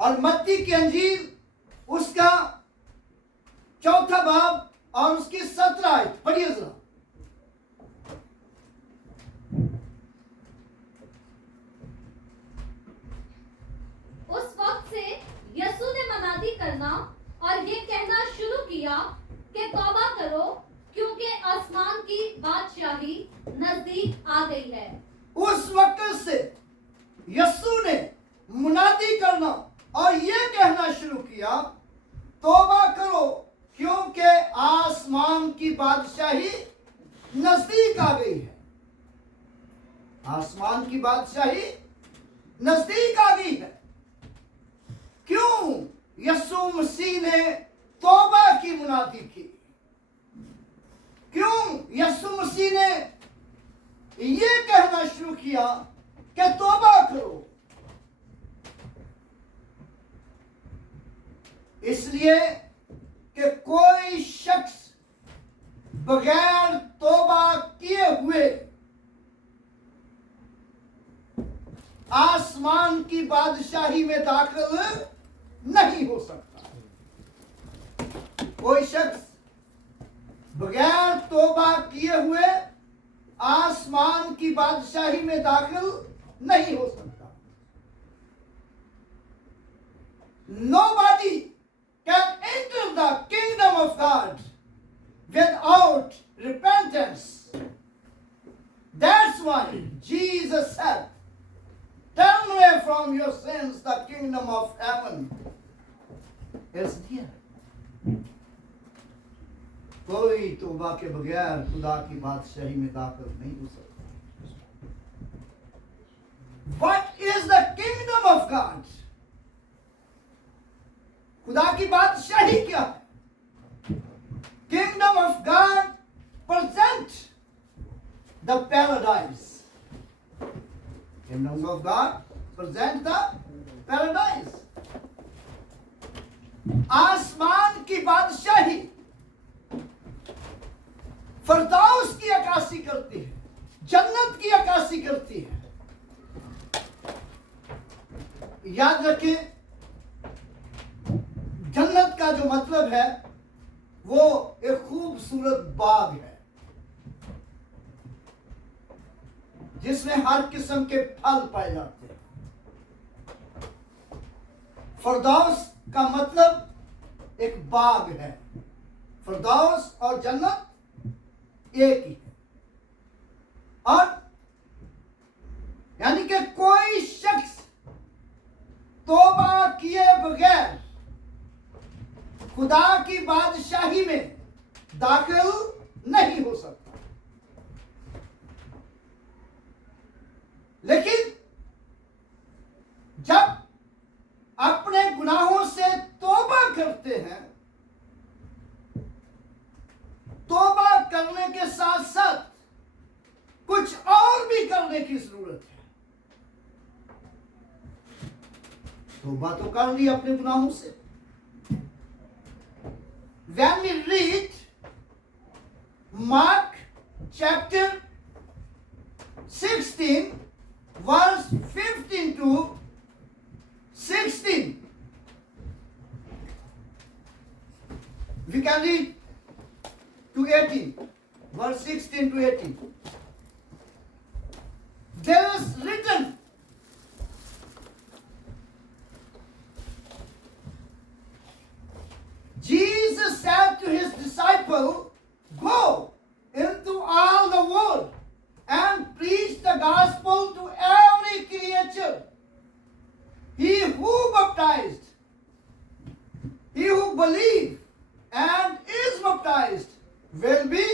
और मत्ती की अंजील उसका 4 बाब और उसकी 17 आयत पढ़िए जरा। उस वक्त से यीशु ने मनादी करना और ये कहना शुरू किया कि तौबा करो, क्योंकि आसमान की बादशाही नजदीक आ गई है। उस वक्त से यीशु ने मुनादी करना और ये कहना शुरू किया, तौबा करो क्योंकि आसमान की बादशाही नजदीक आ गई है। आसमान की बादशाही नजदीक आ गई है। क्यों यीशु मसीह ने तौबा की मुनादी की? क्यों यीशु मसीह ने ये कहना शुरू किया कि तौबा करो? इसलिए कि कोई शख्स बगैर तौबा किए हुए आसमान की बादशाही में दाखिल नहीं हो सकता। कोई शख्स बगैर तौबा किए हुए आसमान की बादशाही में दाखिल नहीं हो सकता। Nobody can enter the kingdom of God without repentance. That's why Jesus said, turn away from your sins, the kingdom of heaven is near. कोई तौबा के बगैर खुदा की बादशाही में दाखिल नहीं हो सकता। What is the kingdom of God? खुदा की बादशाही क्या है? Kingdom of God present the paradise. Kingdom of God present the paradise. आसमान की बादशाही फरदाउस की अक्कासी करती है, जन्नत की अक्कासी करती है। याद रखें, जन्नत का जो मतलब है वो एक खूबसूरत बाग है जिसमें हर किस्म के फल पाए जाते हैं। फरदौस का मतलब एक बाग है। फरदौस और जन्नत एक ही है। और यानी कि कोई शख्स तौबा किए बगैर खुदा की बादशाही में दाखिल नहीं हो सकता। लेकिन जब अपने गुनाहों से तौबा करते हैं, तौबा करने के साथ साथ कुछ और भी करने की जरूरत है। तौबा तो कर ली अपने गुनाहों से। When we read Mark chapter 16 verse 15 to 16, we can read to 18, verse 16 to 18. There is written, Jesus said to his disciple, go into all the world and preach the gospel to every creature. He who baptized, he who believes and is baptized will be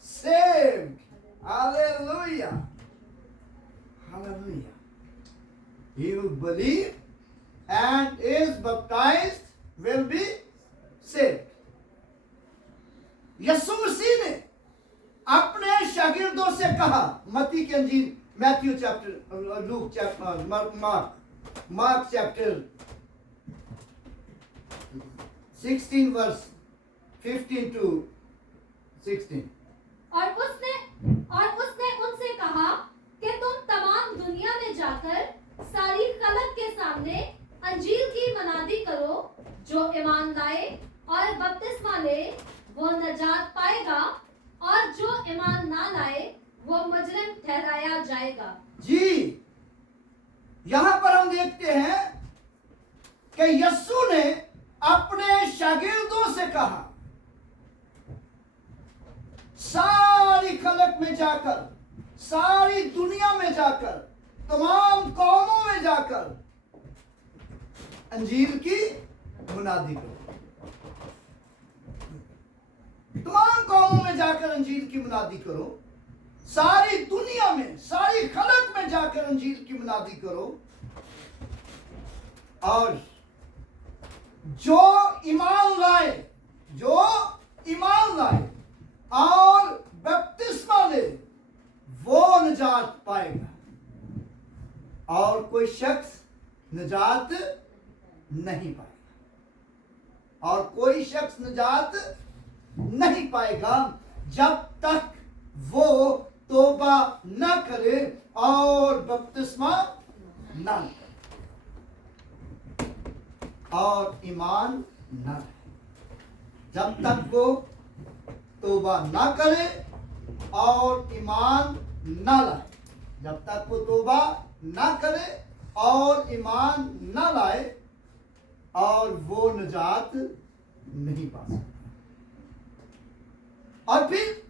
saved. Hallelujah. Hallelujah. He who believes and is baptized will be saved. यीशु मसीह ने अपने शागिर्दों से कहा, मत्ती की अंजील, Matthew chapter, Luke chapter, Mark chapter 16 verse 15 to 16. और उसने उनसे कहा कि तुम तमाम दुनिया में जाकर सारी खलक के सामने अंजील की मनादी करो, जो ईमान लाए और बपतिस्मा ले वो नजात पाएगा, और जो ईमान ना लाए वो मुजरिम ठहराया जाएगा। जी, यहां पर हम देखते हैं कि यीशु ने अपने शागिर्दों से कहा, सारी खलक में जाकर, सारी दुनिया में जाकर, तमाम कौमों में जाकर अंजील की मुनादी करो। तमाम कौमों में जाकर अंजील की मुनादी करो, सारी दुनिया में, सारी खलक में जाकर अंजील की मुनादी करो, और जो ईमान लाए, जो ईमान लाए और बपतिस्मा ले वो निजात पाएगा, और कोई शख्स निजात नहीं पाएगा, और कोई शख्स निजात नहीं पाएगा जब तक वो तौबा न करे और बपतिस्मा न ले और ईमान न रहे। जब तक वो तौबा न करे और ईमान न लाए, जब तक वो तौबा न करे और ईमान न लाए, और वो निजात नहीं पा सकता। और फिर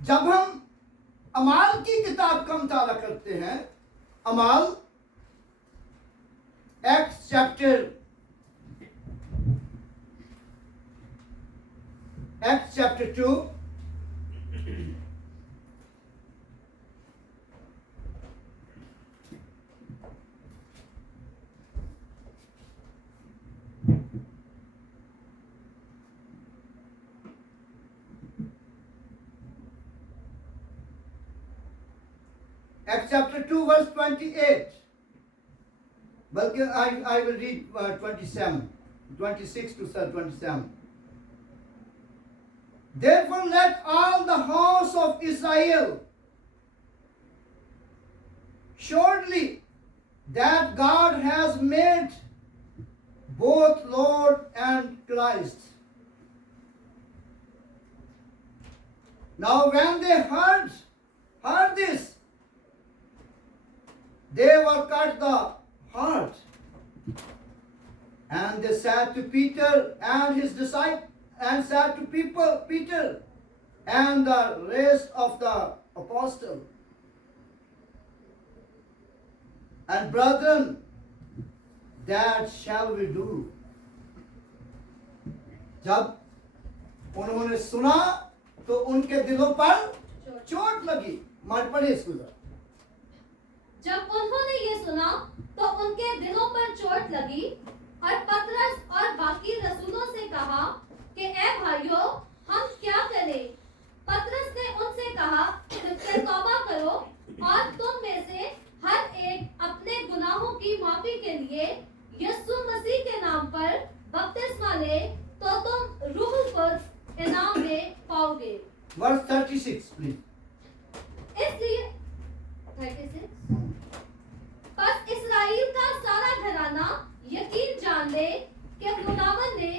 जब हम अमाल की किताब का मुताला करते हैं, अमाल acts chapter 2, Acts chapter 2 verse 28. But I will read 27, 26 to 27. Therefore let all the house of Israel surely that God has made both Lord and Christ. Now when they heard this, they were cut the heart, and they said to Peter and his disciples, and said to Peter and the rest of the apostles, and brethren, that shall we do? जब उन्होंने सुना तो उनके दिलों पर चोट लगी। मार पड़े इसको। जब उन्होंने ये सुना तो उनके दिलों पर चोट लगी, और पतरस और बाकी रसूलों से कहा कि ए भाइयों, हम क्या करें? पतरस ने उनसे कहा कि तौबा करो और तुम में से हर एक अपने गुनाहों की माफी के लिए यीशु मसीह के नाम पर बपतिस्मा ले, तो तुम रूहुल कुद्स इनाम में पाओगे। Verse 36, please. इसलिए 36 बस इस्राएल का सारा घराना यकीन जान ले कि खुदावन ने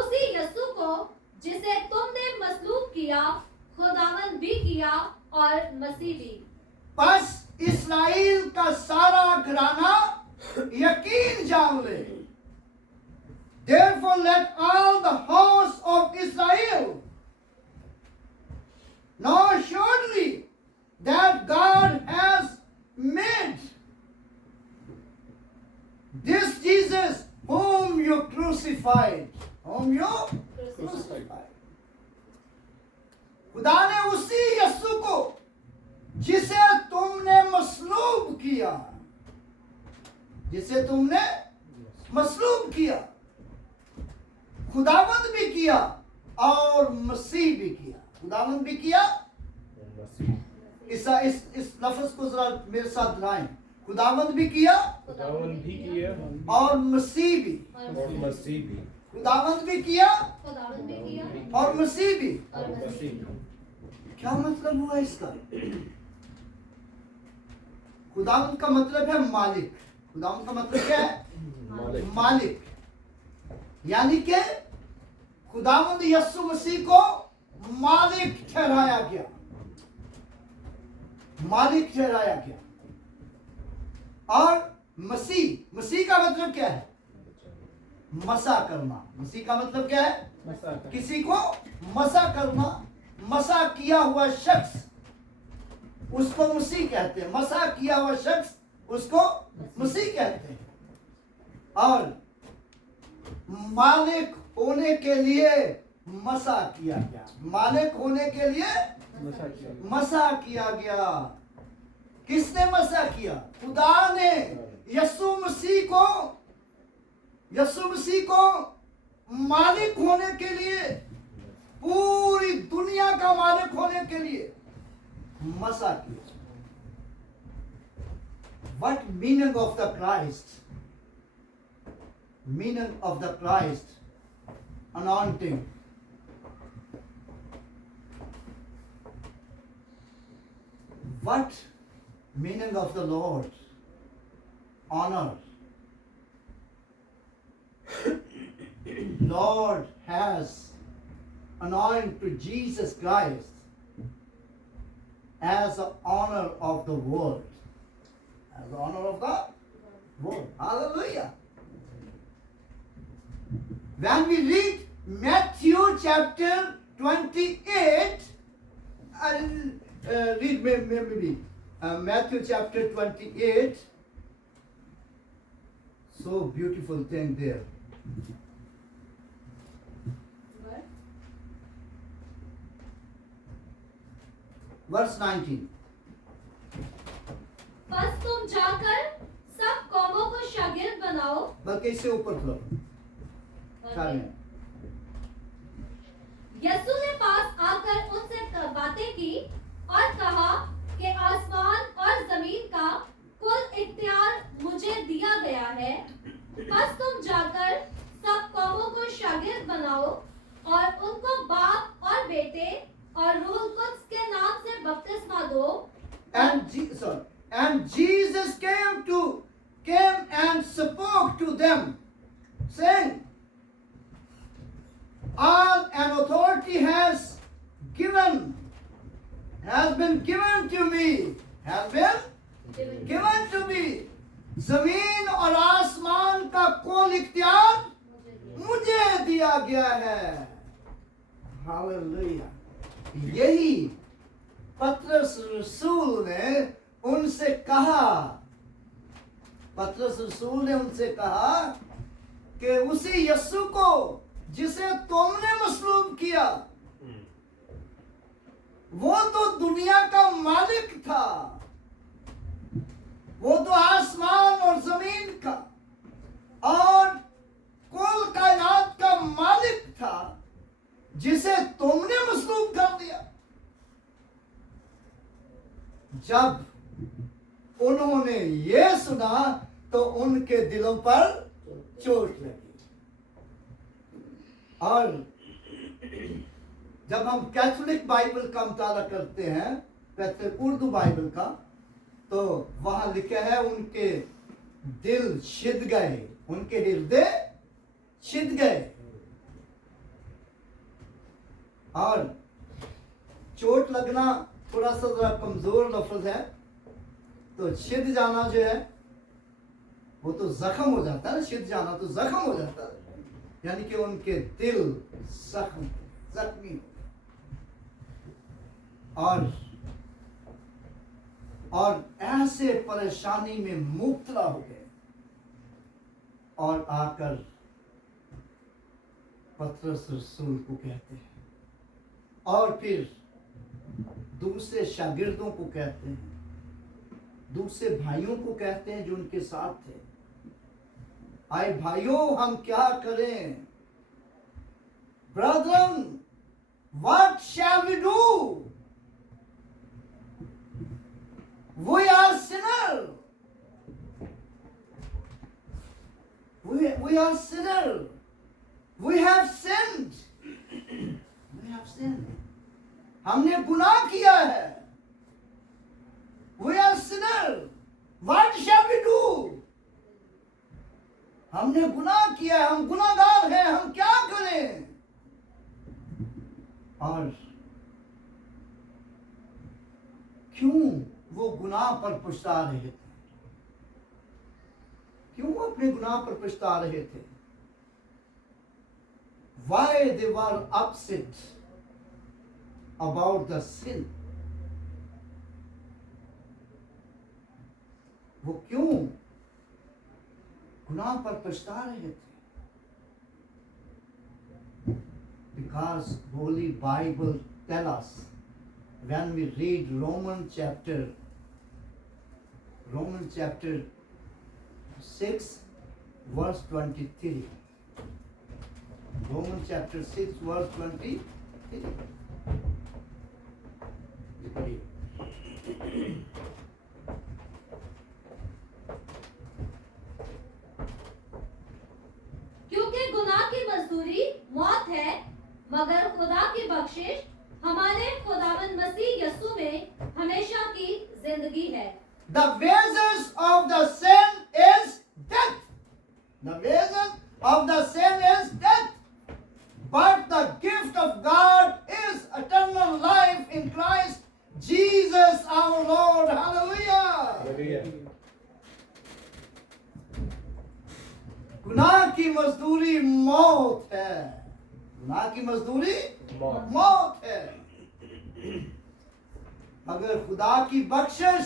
उसी यीशु को जिसे तुमने मसलूब किया, खुदावन भी किया और मसीह भी। बस इस्राएल का सारा घराना यकीन जान ले। Therefore let all the house of Israel know surely that God has made this Jesus whom you crucified. Whom you crucified. खुदा ने उसी यीशु को जिसे तुमने मसलूब किया, जिसे तुमने मसलूब किया, खुदावंद भी किया और मसीह भी किया। खुदावंद भी किया, इस लफ्ज को जरा मेरे साथ दोहराएं। खुदावंद भी किया, खुदावंद भी किया और मसीह भी, और मसीह भी। खुदावंद भी किया खुदावन भी किया और मसीह भी। और मसीह भी। क्या मतलब हुआ इसका? खुदावंद का मतलब है मालिक, खुदावंद का मतलब क्या है? मालिक। मालिक। यानी कि खुदावंद यीशु मसीह को मालिक ठहराया गया, मालिक ठहराया गया। और मसीह, मसीह का मतलब क्या है? मसा करना। मसीह का मतलब क्या है? किसी को मसा करना, मसा किया हुआ शख्स उसको मसीह कहते हैं। मसा किया हुआ शख्स उसको मसीह कहते हैं। और मालिक होने के लिए मसा किया गया, मालिक होने के लिए मसा किया गया। किसने मसा किया? खुदा ने यीशु मसीह को मालिक होने के लिए, पूरी दुनिया का मालिक होने के लिए मसा किया। What meaning of the Christ? Meaning of the Christ anointing. What meaning of the Lord honor? Lord has anointed Jesus Christ as the honor of the world. As the honor of the world. Hallelujah. When we read Matthew chapter 28, I'll read maybe Matthew chapter 28. So beautiful thing there. Verse 19. बस तुम जाकर सब कौमों को शागिर्द बनाओ। बल्कि इससे ऊपर थोड़ा यीशु ने पास आकर उनसे बातें की और कहा कि आसमान और जमीन का कुल इख्तियार मुझे दिया गया है। बस तुम जाकर सब कौमों को शागिर्द बनाओ और उनको बाप और बेटे और रूह कुद्स के नाम से बपतिस्मा दो। And Jesus came and spoke to them, saying, all an authority has been given to me, जमीन और आसमान का कुल इख्तियार मुझे दिया गया है। हालेलुया। यही पतरस रसूल ने उनसे कहा, पतरस रसूल ने उनसे कहा कि उसी यीशु को जिसे तुमने मसलूब किया, वो तो दुनिया का मालिक था, वो तो आसमान और जमीन का और कुल कायनात का मालिक था, जिसे तुमने मसलूब कर दिया। जब उन्होंने ये सुना तो उनके दिलों पर चोट लगी। और जब हम कैथोलिक बाइबल का मुताला करते हैं, कैथोलिक उर्दू बाइबल का, तो वहां लिखा है उनके दिल छिद गए, उनके हृदय छिद गए। और चोट लगना थोड़ा सा जरा कमजोर लफ्ज है, तो छिद जाना जो है वो तो जख्म हो जाता है ना, छिद जाना तो जख्म हो जाता है, यानी कि उनके दिल जख्मी और ऐसे परेशानी में मुब्तला हो गए और आकर पतरस रसूल को कहते हैं और फिर दूसरे शागिर्दों को कहते हैं, दूसरे भाइयों को कहते हैं जो उनके साथ थे, आए भाइयों हम क्या करें? Brethren, what shall we do? We are sinners. We are sinners. We have sinned. We have sinned. हमने गुनाह किया है। We are sinners. What shall we do? हमने गुनाह किया है, हम गुनाहगार हैं, हम क्या करें? और क्यों वो गुनाह पर पछता रहे थे? क्यों वो अपने गुनाह पर पछता रहे थे? Why they were upset about the sin? वो क्यों गुनाह पर पछता रहे थे? Because Holy Bible tell us when we read Romans chapter 6 verse 23. Romans chapter 6 verse 23. क्योंकि गुनाह की मजदूरी मौत है, मगर खुदा की बख्शिश हमारे खुदावंद मसीह यीशु में हमेशा की जिंदगी है। The wages of the sin is death. The wages of the sin is death. But the gift of God is eternal life in Christ Jesus our Lord. Hallelujah. Hallelujah. गुनाह की मजदूरी मौत है। गुनाह की मजदूरी मौत है, मगर खुदा की बख्शिश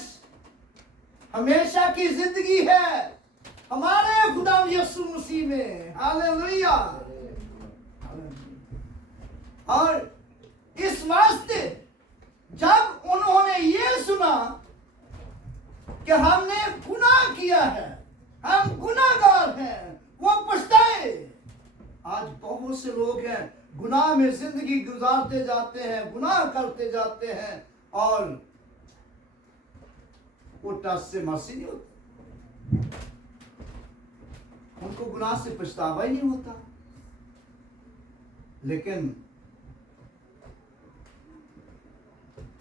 हमेशा की जिंदगी है हमारे खुदा यीशु मसीह में। हालेलुया। और इस वास्ते जब उन्होंने ये सुना कि हमने गुनाह किया है, हम गुनाहगार हैं, वो पछताए। आज बहुत से लोग हैं गुनाह में जिंदगी गुजारते जाते हैं, गुनाह करते जाते हैं और वो टस से मसी नहीं होते, उनको गुनाह से पछतावा ही नहीं होता। लेकिन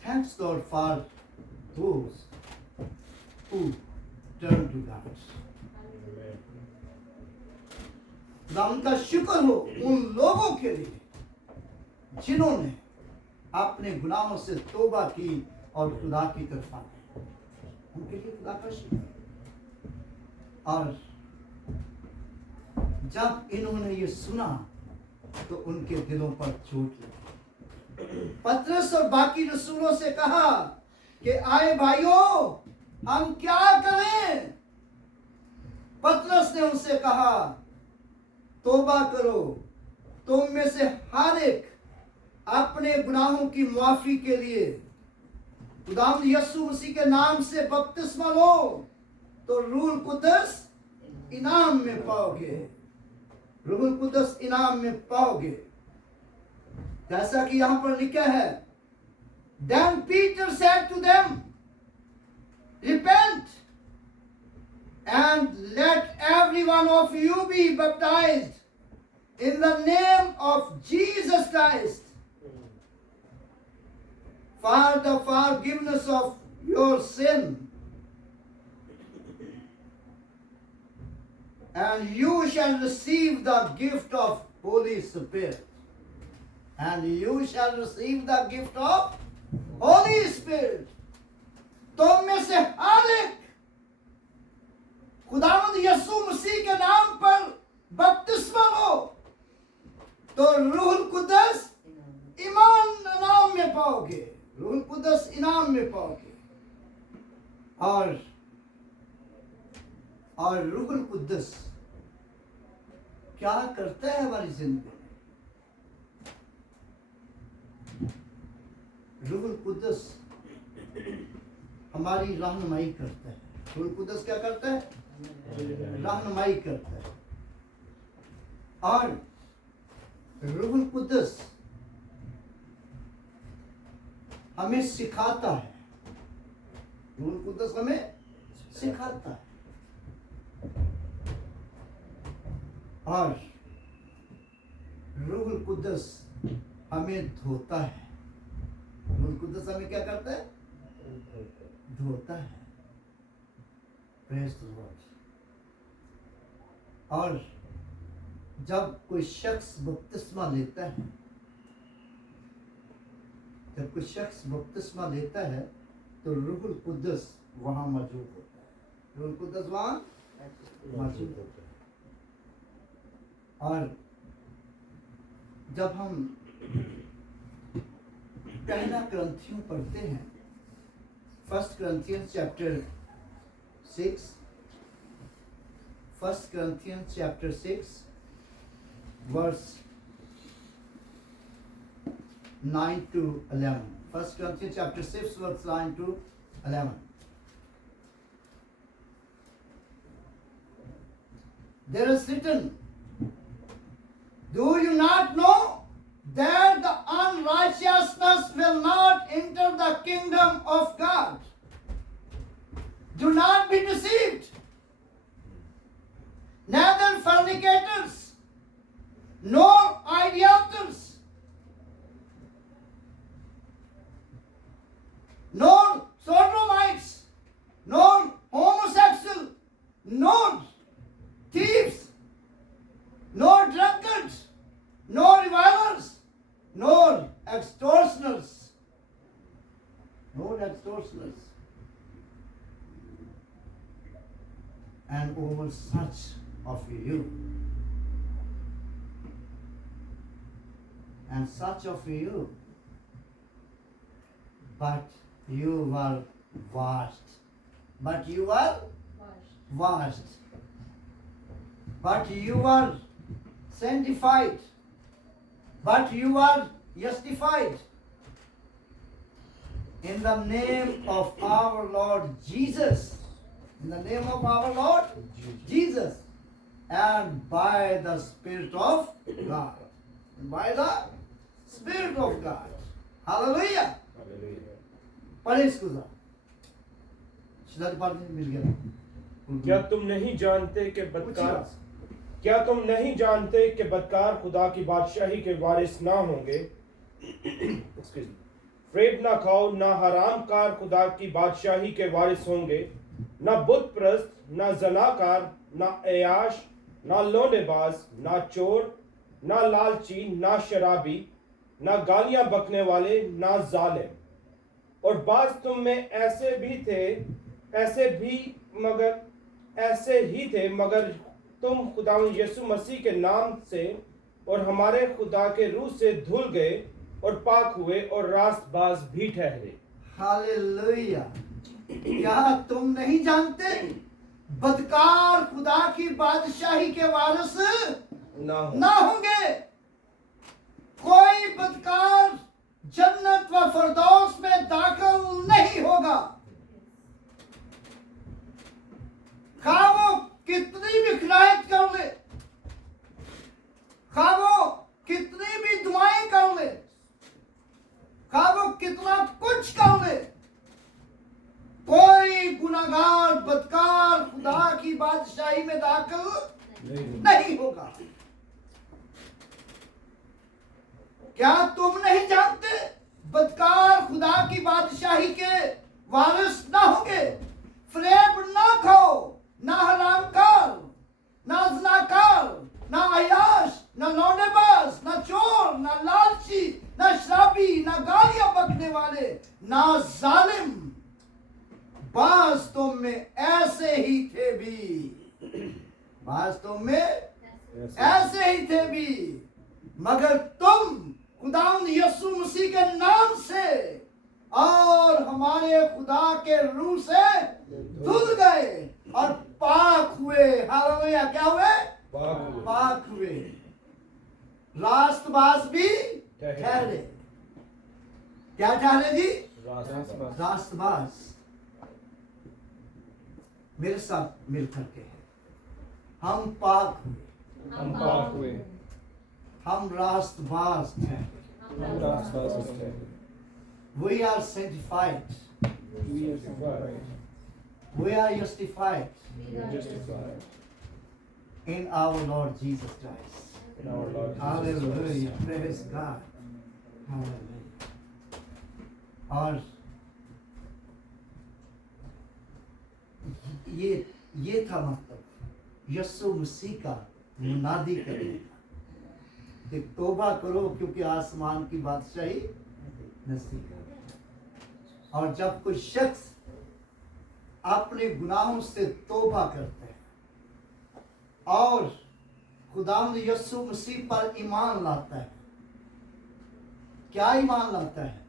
thanks God for those who turn to God. खुदा उनका शुक्र हो उन लोगों के लिए जिन्होंने अपने गुनाहों से तौबा की और खुदा की तरफ आ गए, उनके लिए खुदा का शुक्र। और जब इन्होंने ये सुना तो उनके दिलों पर चोट लगी। पतरस और बाकी रसूलों से कहा कि आए भाइयों, हम क्या करें? पतरस ने उनसे कहा, तौबा करो, तुम में से हर एक अपने गुनाहों की माफी के लिए खुदावंद यीशु मसीह के नाम से बपतिस्मा लो, तो रूहुल कुद्दस इनाम में पाओगे। रूहुल कुद्दस इनाम में पाओगे, जैसा कि यहां पर लिखा है। Then Peter said to them, repent and let every one of you be baptized in the name of Jesus Christ for the forgiveness of your sin, and you shall receive the gift of Holy Spirit. And you shall receive the gift of Holy Spirit. तुम में से हर एक खुदावंद यीशु मसीह के नाम पर बपतिस्मा लो, तो रूहुल कुद्दस इनाम में पाओगे। रूहुल कुद्दस इनाम में पाओगे। और रूहुल कुद्दस क्या करता है हमारी जिंदगी में? रूहुल कुद्दस हमारी रहनुमाई करता है। रूहुल कुद्दस क्या करता है? रहनुमाई करता है। और रूहुल कुद्दस हमें सिखाता है। रूहुल कुद्दस हमें सिखाता है और रूहुल कुद्दस हमें धोता है। रूहुल कुद्दस हमें क्या करता है? धोता है। Praise the Lord. और जब कोई शख्स बपतिस्मा लेता है, जब कोई शख्स बपतिस्मा लेता है तो रूहुल कुद्दस वहां मौजूद होता है। रूहुल कुद्दस वहां मौजूद होता है। और जब हम पहला ग्रंथियों पढ़ते हैं, first Corinthians chapter 6, first Corinthians chapter 6 verse 9 to 11. First Corinthians chapter 6 verse 9 to 11. There is written, do you not know that the unrighteousness will not enter the kingdom of God? Do not be deceived. Neither fornicators, nor idolaters, nor sodomites, nor homosexual, nor thieves, nor drunkards, nor revilers, nor extortioners, and over such of you, but you were washed, but you were sanctified, but you were justified in the name of our Lord Jesus, and by the Spirit of God, Hallelujah. पढ़े इसको जरा, शिदात पाठ में मिल गया। क्या तुम नहीं जानते कि बदकार खुदा की बादशाही के वारिस ना होंगे? फ्रेब ना खाओ, ना हरामकार खुदा की बादशाही के वारिस होंगे। ना बुत प्रस्त, ना जनाकार, ना अयाश, ना लोनेबाज, ना चोर, ना लालची, ना शराबी, ना गालियां बकने वाले, ना जालिम। और बाज तुम में ऐसे ही थे मगर तुम खुदा यीशु मसीह के नाम से और हमारे खुदा के रूह से धुल गए और पाक हुए और रास्तबाज भी ठहरे। हालेलुया। क्या तुम नहीं जानते बदकार खुदा की बादशाही के वारिस ना होंगे? कोई बदकार जन्नत व फिरदौस में दाखिल नहीं होगा। खा वो कितनी भी खिलायत कर ले, खा वो कितनी भी दुआएं कर ले, खा वो कितना कुछ कर ले, कोई गुनाहगार बदकार खुदा की बादशाही में दाखिल नहीं होगा। क्या तुम नहीं जानते बदकार खुदा की बादशाही के वारिस ना होंगे? फ्रेब ना खाओ, ना हरामकार, ना ज़नाकार, ना अयाश, ना लौंडेबाज, ना चोर, ना लालची, ना शराबी, ना गालियां बकने वाले, ना जालिम। बाज तुम में ऐसे ही थे भी, मगर तुम खुदावंद यीशु मसीह के नाम से और हमारे खुदा के रूह से धुल गए और पाक हुए। हालेलुया। क्या हुए? पाक हुए। रास्तबाज भी ठहरे। क्या ठहरे जी? रास्तबाज। मेरे साथ मिलकर के है, हम पाक हुए, हम रास्तबाज थे। We are sanctified. We are justified in our Lord Jesus Christ. Hallelujah. Praise God. Hallelujah. और ये था मतलब यीशु मसीह का मुनादी करेगा कि तौबा करो क्योंकि आसमान की बादशाही नजदीक है। और जब कोई शख्स अपने गुनाहों से तौबा करता है और खुदावंद यीशु मसीह पर ईमान लाता है, क्या ईमान लाता है?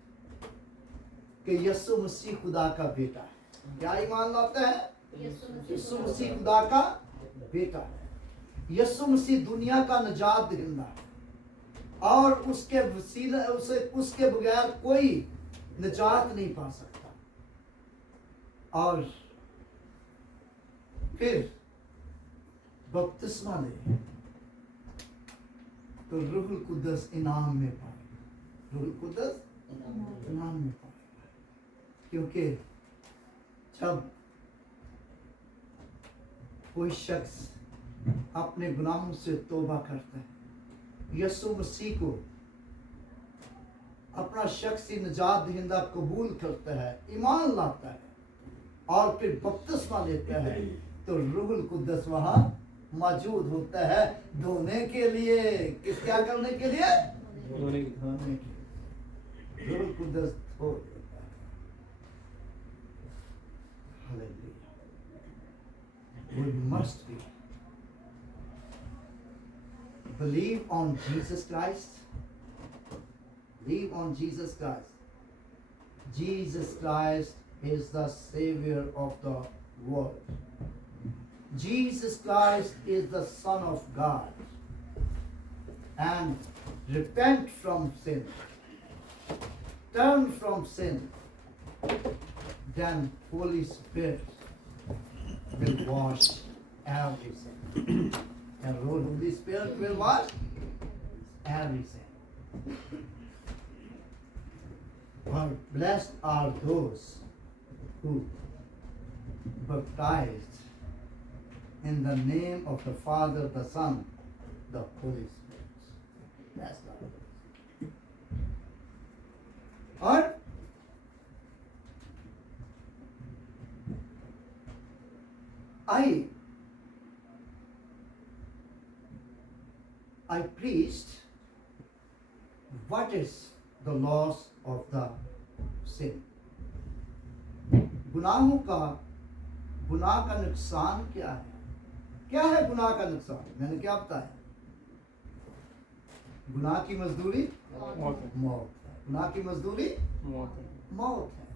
कि यीशु मसीह खुदा का बेटा है। क्या ईमान लाता है? यीशु मसीह खुदा का बेटा है। यीशु मसीह दुनिया का निजात दहिंदा है और उसके वसीले उसके बगैर कोई निजात नहीं पा सकता। और फिर बपतिस्मा ले तो रूहुल कुद्दस इनाम में पाए। रूहुल कुद्दस इनाम में पाए, क्योंकि जब कोई शख्स अपने गुनाहों से तौबा करता है, यीशु मसीह को अपना शख्सी निजात दहिंदा कबूल करता है, ईमान लाता है और फिर बपतिस्मा लेता है, तो रूहुल कुद्दस वहां मौजूद होता है धोने के लिए। किस क्या करने के लिए? धोने के लिए। रूहुल कुद्दस धो देता है। Hallelujah. We must believe on Jesus Christ. Believe on Jesus Christ. Jesus Christ is the Savior of the world. Jesus Christ is the Son of God. And repent from sin. Turn from sin. Then Holy Spirit will wash every sin. And Holy Spirit will wash every sin. For blessed are those who baptized in the name of the Father, the Son, the Holy Spirit. Blessed are those. और I preached what is the loss of the sin. गुनाह का नुकसान क्या है? क्या है गुनाह का नुकसान? मैंने क्या बताया? गुनाह की मजदूरी मौत है। गुनाह की मजदूरी मौत है।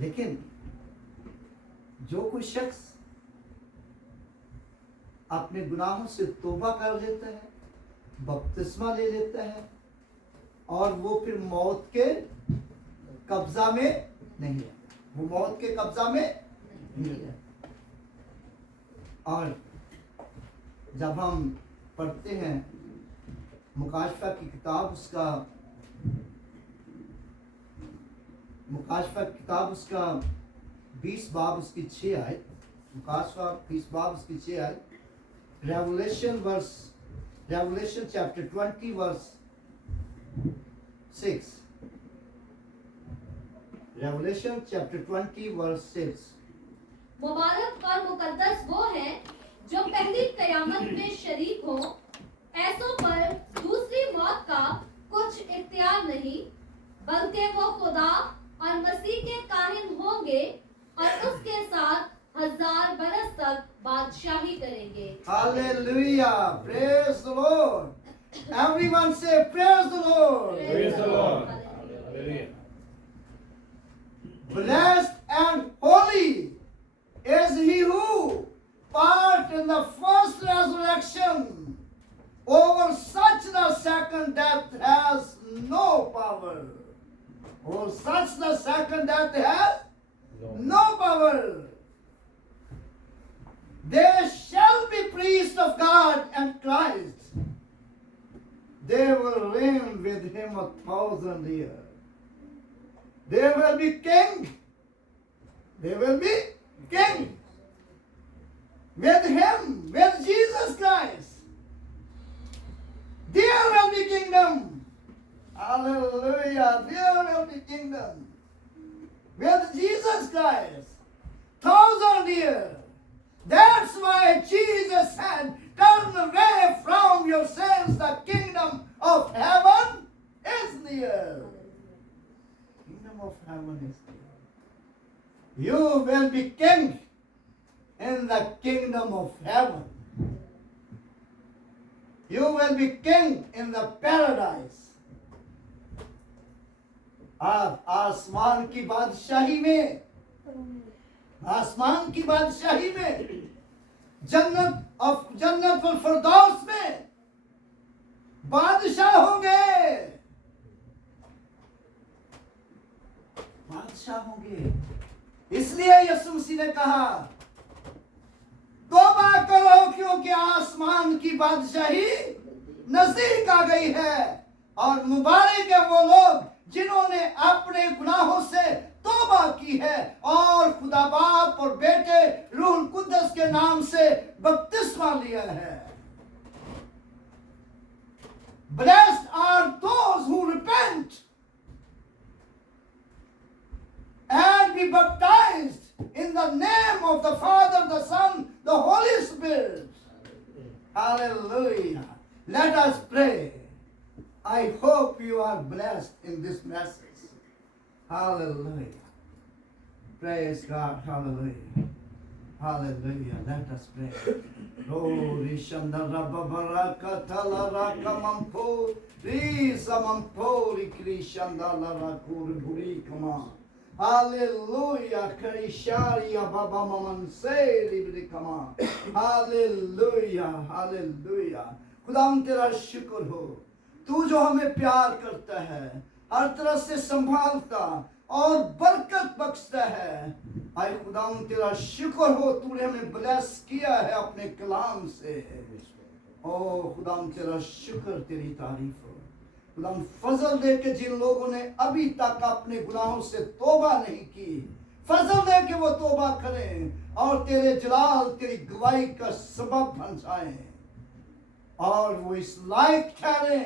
लेकिन जो कोई शख्स अपने गुनाहों से तौबा कर लेता है, बपतिस्मा ले लेता है और वो फिर मौत के कब्जा में नहीं है, वो मौत के कब्जा में नहीं है। और जब हम पढ़ते हैं मुकाशफा की किताब, उसका 20 बाब उसकी 6 आयत, मुकाशफा 20 बाब उसकी 6 आयत, Revelation chapter 20 verse 6. Revelation chapter 20 verse 6. मुबारक और मुकद्दस वो है जो पहली कयामत में शरीक हो, ऐसों पर दूसरी मौत का कुछ इख्तियार नहीं, बल्कि वो खुदा और मसीह के काहिन होंगे और उसके साथ 1000 बरस तक बादशाही करेंगे। Hallelujah! Praise the Lord! Everyone say praise the Lord! Praise the Lord. Hallelujah. Blessed and holy is he who part in the first resurrection. Over such the second death has no power. Over such the second death has no power. They shall be priests of God and Christ. They will reign with him 1,000 years. They will be king. They will be king. With him, with Jesus Christ. There will be kingdom. Hallelujah. There will be kingdom. With Jesus Christ. 1,000 years. That's why Jesus said, turn away from your sins. The kingdom of heaven is near. Kingdom of heaven is near. You will be king in the kingdom of heaven. You will be king in the paradise. आप आसमान की बादशाही में, आसमान की बादशाही में, जन्नत और फिरदौस में बादशाह होंगे, बादशाह होंगे। इसलिए यीशु मसीह ने कहा, तौबा करो क्योंकि आसमान की बादशाही नजदीक आ गई है। और मुबारक है वो लोग जिन्होंने अपने गुनाहों से तौबा की है और खुदा बाप और बेटे रूह कुद्दस के नाम से बपतिस्मा लिया है। Blessed are those who repent and be baptized in the name of the Father, the Son, the Holy Spirit. Hallelujah. Let us pray. I hope you are blessed in this message. Hallelujah. Praise God. Hallelujah. Hallelujah. Let us pray. Glory Shandara Babaraka Talaraka Mampo. Risa Mampo Krishandala Rakur Buri. Come on. Hallelujah. Karisharia Baba Mamanse. Come on. Hallelujah. Hallelujah. खुदाम तेरा शुक्र हो, तू जो हमें प्यार करता है, हर तरह से संभालता और बरकत बख्शता है। आए खुदाम तेरा शुक्र हो, तूने हमें ब्लेस किया है अपने कलाम से। ओ खुदाम तेरा शुक्र, तेरी तारीफ हो। खुदाम फजल दे के जिन लोगों ने अभी तक अपने गुनाहों से तौबा नहीं की, फजल दे के वो तौबा करें और तेरे जलाल, तेरी गवाही का सबब बन जाएं और वो इस लायक ठहरे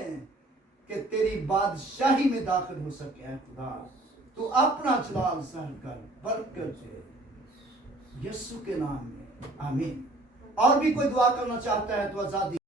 कि तेरी बादशाही में दाखिल हो सके। है खुदा, तू अपना जलाल ज़ाहिर कर, बरकत दे यीशु के नाम में, आमीन। और भी कोई दुआ करना चाहता है तो आजादी